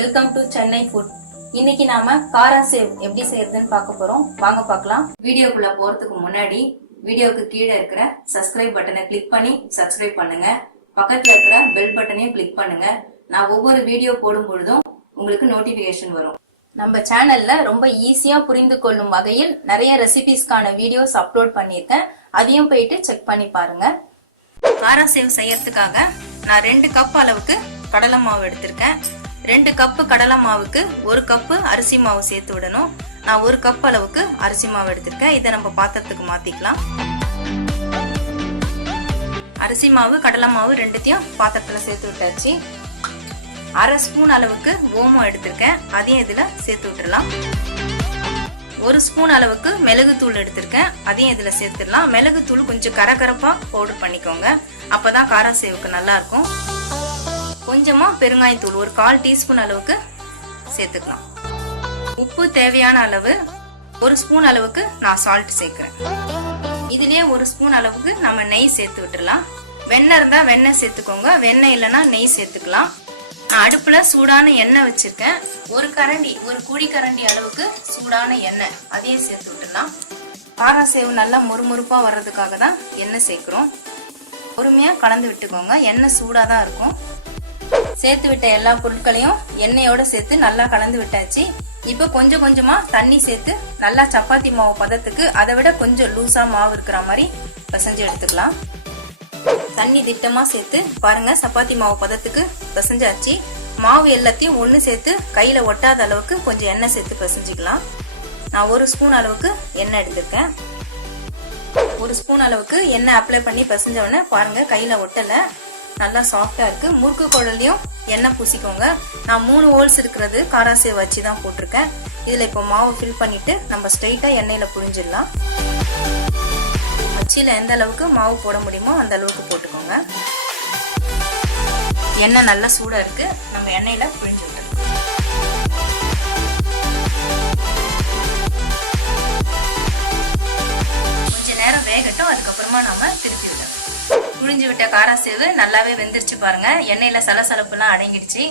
Welcome to Chennai food. இன்னைக்கு நாம காராசேவ் எப்படி செய்யறதுன்னு பார்க்க போறோம். வாங்க பார்க்கலாம். வீடியோக்குள்ள போறதுக்கு முன்னாடி வீடியோக்கு கீழே இருக்கிற சப்ஸ்கிரைப் பட்டனை கிளிக் பண்ணி சப்ஸ்கிரைப் பண்ணுங்க. பக்கத்துல இருக்கிற பெல் பட்டனையும் கிளிக் பண்ணுங்க. நான் ஒவ்வொரு வீடியோ போடும் பொழுதும் உங்களுக்கு நோட்டிபிகேஷன் வரும். நம்ம சேனல்ல ரொம்ப ஈஸியா புரிந்து கொள்ளும் வகையில் நிறைய ரெசிபிஸ்க்கான வீடியோஸ் அப்லோட் பண்ணியிருக்கேன். அதையும் போயிட்டு செக் பண்ணி பாருங்க. காராசேவ் செய்யறதுக்காக நான் 2 கப் அளவுக்கு கடலை மாவு எடுத்திருக்கேன். 2 கப்பு கடலை மாவுக்கு 1 கப்பு அரிசி மாவு சேர்த்து விடணும். நான் 1 கப் அளவுக்கு அரிசி மாவு எடுத்திருக்கேன். இதை நம்ம பாத்திரத்துக்கு மாத்திக்கலாம். அரிசி மாவு கடலை மாவு ரெண்டுத்தையும் பாத்திரத்துல சேர்த்து விட்டாச்சு. 1/2 ஸ்பூன் அளவுக்கு ஓமம் எடுத்திருக்கேன். அதையும் இதுல சேர்த்து விட்டுறலாம். 1 ஸ்பூன் அளவுக்கு மிளகுத்தூள் எடுத்திருக்கேன். அதையும் இதுல சேர்த்துடலாம். மிளகுத்தூள் கொஞ்சம் கரகரப்பா பவுடர் பண்ணிக்கோங்க. அப்பதான் காராசேவுக்கு நல்லா இருக்கும். கொஞ்சமா பெருங்காயத்தூள் 1/4 டீஸ்பூன் அளவுக்கு சேர்த்துக்கலாம். உப்பு தேவையான அளவு 1 ஸ்பூன் அளவுக்கு நான் சால்ட் சேர்க்கிறேன். இதுலயே 1 ஸ்பூன் அளவுக்கு நம்ம நெய் சேர்த்து விட்டுறலாம். வெண்ணெய் இருந்தா வெண்ணெய் சேர்த்துக்கோங்க, வெண்ணெய் இல்லைன்னா நெய் சேர்த்துக்கலாம். நான் அடுப்புல சூடான எண்ணெய் வச்சிருக்கேன். ஒரு குழி கரண்டி அளவுக்கு சூடான எண்ணெய் அதையும் சேர்த்து விட்டுடலாம். காராசேவு நல்லா முறுமுறுப்பா வர்றதுக்காக தான் எண்ணெய் சேர்க்கிறோம். பொறுமையா கலந்து விட்டுக்கோங்க. எண்ணெய் சூடாதான் இருக்கும். சேர்த்து விட்ட எல்லா பொருட்களையும் எண்ணெயோட சேர்த்து நல்லா கலந்து விட்டாச்சு. இப்ப கொஞ்சம் கொஞ்சமா தண்ணி சேர்த்து நல்லா சப்பாத்தி மாவு பதத்துக்கு, அதை விட கொஞ்சம் லூசா மாவு இருக்கிற மாதிரி பிசைஞ்சு எடுத்துக்கலாம். தண்ணி திட்டமா சேர்த்து பாருங்க, சப்பாத்தி மாவு பதத்துக்கு பிசைஞ்சாச்சு. மாவு எல்லாத்தையும் ஒண்ணு சேர்த்து கையில ஒட்டாத அளவுக்கு கொஞ்சம் எண்ணெய் சேர்த்து பிசைஞ்சுக்கலாம். நான் 1 ஸ்பூன் அளவுக்கு எண்ணெய் எடுத்திருக்கேன். 1 ஸ்பூன் அளவுக்கு எண்ணெய் அப்ளை பண்ணி பிசைஞ்ச உடனே பாருங்க கையில ஒட்டல, நல்லா சாஃப்டா இருக்கு. முறுக்கு குழல்லையும் எண்ணெய் பூசிக்கோங்க. நான் 3 ஹோல்ஸ் இருக்கிறது காராசேவ் வச்சு தான் போட்டிருக்கேன். இதுல இப்போ மாவு ஃபில் பண்ணிட்டு நம்ம ஸ்ட்ரைட்டா எண்ணெயில புழிஞ்சிடலாம். அச்சில எந்த அளவுக்கு மாவு போட முடியுமோ அந்த அளவுக்கு போட்டுக்கோங்க. எண்ணெய் நல்லா சூடா இருக்கு, நம்ம எண்ணெயில புழிஞ்சு விட்டுருக்கோம். கொஞ்ச நேரம் வேகட்டும், அதுக்கப்புறமா நாம திருப்பி விடலாம். புழிஞ்சு விட்ட காராசேவு நல்லாவே வெந்துருச்சு பாருங்க. எண்ணெயில சலசலப்பு எல்லாம் அடங்கிடுச்சு.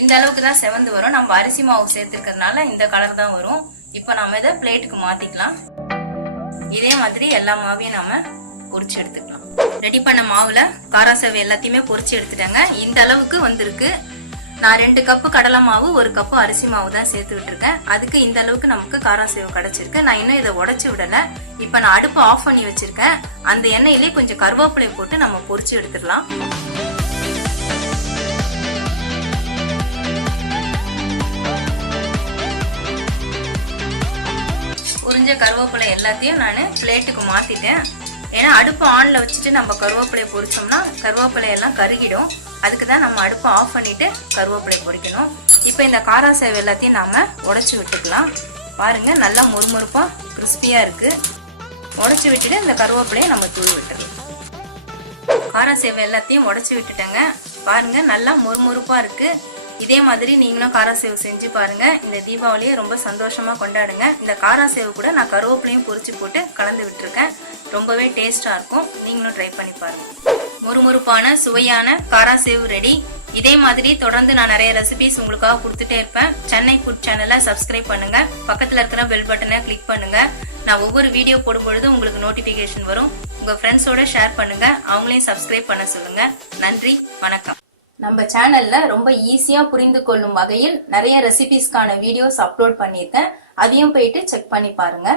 இந்த அளவுக்கு தான் செவந்து வரும். நம்ம அரிசி மாவு சேர்த்திருக்கிறதுனால இந்த கலர் தான் வரும். இப்ப நாம இதை பிளேட்டுக்கு மாத்திக்கலாம். இதே மாதிரி எல்லா மாவையும் நாம பொரிச்சு எடுத்துக்கலாம். ரெடி பண்ண மாவுல காராசேவு எல்லாத்தையுமே பொரிச்சு எடுத்துட்டாங்க. இந்த அளவுக்கு வந்திருக்கு. நான் 2 கப்பு கடலை மாவு 1 கப்பு அரிசி மாவு தான் சேர்த்து விட்டுருக்கேன். அதுக்கு இந்த அளவுக்கு நமக்கு காராசேவு கிடைச்சிருக்கு. நான் இன்னும் இதை உடைச்சு விடல. இப்ப நான் அடுப்பு ஆஃப் பண்ணி வச்சிருக்கேன். அந்த எண்ணெயிலே கொஞ்சம் கருவேப்பிலை போட்டு நம்ம பொரிச்சு எடுத்துடலாம். பொரிஞ்ச கருவேப்பிலை எல்லாத்தையும் நான் பிளேட்டுக்கு மாத்திட்டேன். ஏன்னா அடுப்பு ஆன்ல வச்சுட்டு நம்ம கருவேப்பிலையை பொரிச்சோம்னா கருவேப்பிலை எல்லாம் கருகிடும். அதுக்குதான் நம்ம அடுப்பை ஆஃப் பண்ணிட்டு கருவேப்பிலை பொரிக்கணும். இப்ப இந்த காராசேவ் எல்லாத்தையும் நாம உடைச்சு விட்டுக்கலாம். பாருங்க நல்லா முறுமுறுப்பா கிறிஸ்பியா இருக்கு. உடைச்சு விட்டுட்டு இந்த கருவேப்பிலையை நம்ம தூவி விட்டுறோம். காராசேவ் எல்லாத்தையும் உடைச்சு விட்டுட்டேங்க. பாருங்க நல்லா முறுமுறுப்பா இருக்கு. இதே மாதிரி நீங்களும் காராசேவ் செஞ்சு பாருங்க. இந்த தீபாவளியை ரொம்ப சந்தோஷமா கொண்டாடுங்க. இந்த காராசேவ் கூட நான் கருவேப்பிலையும் பொரிச்சு போட்டு கலந்து விட்டுருக்கேன். ரொம்பவே டேஸ்டா இருக்கும். நீங்களும் ட்ரை பண்ணி பாருங்க. முறுமுறுப்பான சுவையான காராசேவ் ரெடி. இதே மாதிரி தொடர்ந்து நான் நிறைய ரெசிபிஸ் உங்களுக்காக கொடுத்துட்டே இருப்பேன். சென்னை ஃபுட் சேனலை சப்ஸ்கிரைப் பண்ணுங்க. பக்கத்துல இருக்கிற பெல் பட்டனை கிளிக் பண்ணுங்க. நான் ஒவ்வொரு வீடியோ போடும் பொழுது உங்களுக்கு நோட்டிபிகேஷன் வரும். உங்க ஃப்ரெண்ட்ஸோட ஷேர் பண்ணுங்க. அவங்களையும் சப்ஸ்கிரைப் பண்ண சொல்லுங்க. நன்றி, வணக்கம். நம்ம சேனல்ல ரொம்ப ஈஸியா புரிந்து கொள்ளும் வகையில் நிறைய ரெசிபிஸ்க்கான வீடியோஸ் அப்லோட் பண்ணியிருக்கேன். அதையும் போயிட்டு செக் பண்ணி பாருங்க.